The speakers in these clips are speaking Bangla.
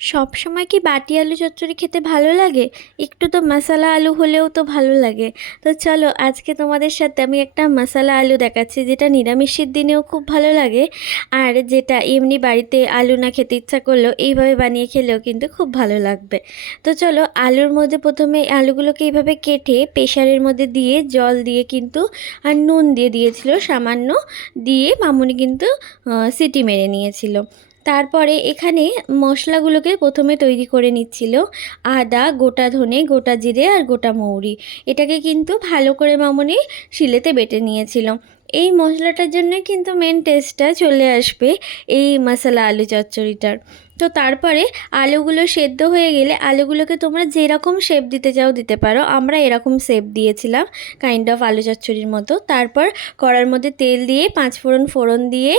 সব সময় কি বাটি আলু চচ্চড়ি খেতে ভালো লাগে? একটু তো মশালা আলু হলেও তো ভালো লাগে। তো চলো আজকে তোমাদের সাথে আমি একটা মশালা আলু দেখাচ্ছি, যেটা নিরামিষের দিনেও খুব ভালো লাগে, আর যেটা এমনি বাড়িতে আলু না খেতে ইচ্ছা করলেও এইভাবে বানিয়ে খেলেও কিন্তু খুব ভালো লাগবে। তো চলো, আলুর মধ্যে প্রথমে আলুগুলোকে এইভাবে কেটে প্রেসারের মধ্যে দিয়ে জল দিয়ে কিন্তু আর নুন দিয়ে দিয়েছিল সামান্য, দিয়ে মামুনি কিন্তু সিটি মেরে নিয়েছিল। তারপরে এখানে মশলাগুলোকে প্রথমে তৈরি করে নিচ্ছিল। আদা, গোটা ধনে, গোটা জিরে আর গোটা মৌরি, এটাকে কিন্তু ভালো করে মামুনি শিলেতে বেটে নিয়েছিল। এই মশলাটার জন্য কিন্তু মেন টেস্টটা চলে আসবে এই মশলা আলু চচ্চড়িটার। তো তারপরে আলুগুলো সেদ্ধ হয়ে গেলে আলুগুলোকে তোমরা যেরকম শেপ দিতে চাও দিতে পারো, আমরা এরকম শেপ দিয়েছিলাম, কাইন্ড অফ আলু চচ্চড়ির মতো। তারপর কড়ার মধ্যে তেল দিয়ে পাঁচফোড়ন ফোড়ন দিয়ে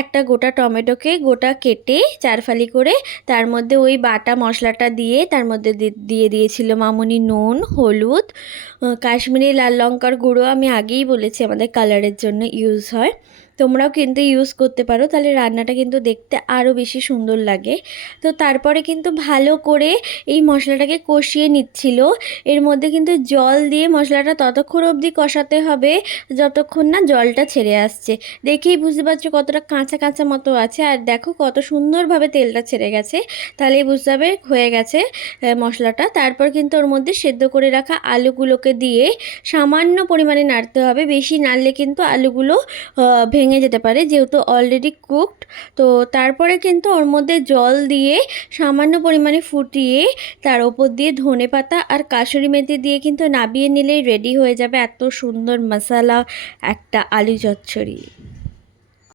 একটা গোটা টমেটোকে গোটা কেটে চারফালি করে তার মধ্যে ওই বাটা মশলাটা দিয়ে তার মধ্যে দিয়ে দিয়েছিল মামুনি নুন, হলুদ, কাশ্মীরি লাল লঙ্কার গুঁড়ো আমি আগেই বলেছি আমাদের কালারের জন্য ইউজ হয়, তোমরাও কিন্তু ইউজ করতে পারো, তাহলে রান্নাটা কিন্তু দেখতে আরও বেশি সুন্দর লাগে। তো তারপরে কিন্তু ভালো করে এই মশলাটাকে কষিয়ে নিচ্ছিল। এর মধ্যে কিন্তু জল দিয়ে মশলাটা ততক্ষণ অবধি কষাতে হবে যতক্ষণ না জলটা ছেড়ে আসছে। দেখেই বুঝতে পারছো কতটা কাঁচা কাঁচা মতো আছে, আর দেখো কত সুন্দরভাবে তেলটা ছেড়ে গেছে, তাহলেই বুঝতে হবে হয়ে গেছে মশলাটা। তারপর কিন্তু ওর মধ্যে সেদ্ধ করে রাখা আলুগুলোকে দিয়ে সামান্য পরিমাণে নাড়তে হবে, বেশি নাড়লে কিন্তু আলুগুলো ভেঙে যেতে পারে যেহেতু অলরেডি কুকড। তো তারপরে কিন্তু ওর মধ্যে জল দিয়ে সামান্য পরিমাণে ফুটিয়ে তার ওপর দিয়ে ধনেপাতা আর কাসুরি মেথি দিয়ে কিন্তু নাবিয়ে নিলেই রেডি হয়ে যাবে এত সুন্দর মশালা একটা আলু চচ্চড়ি।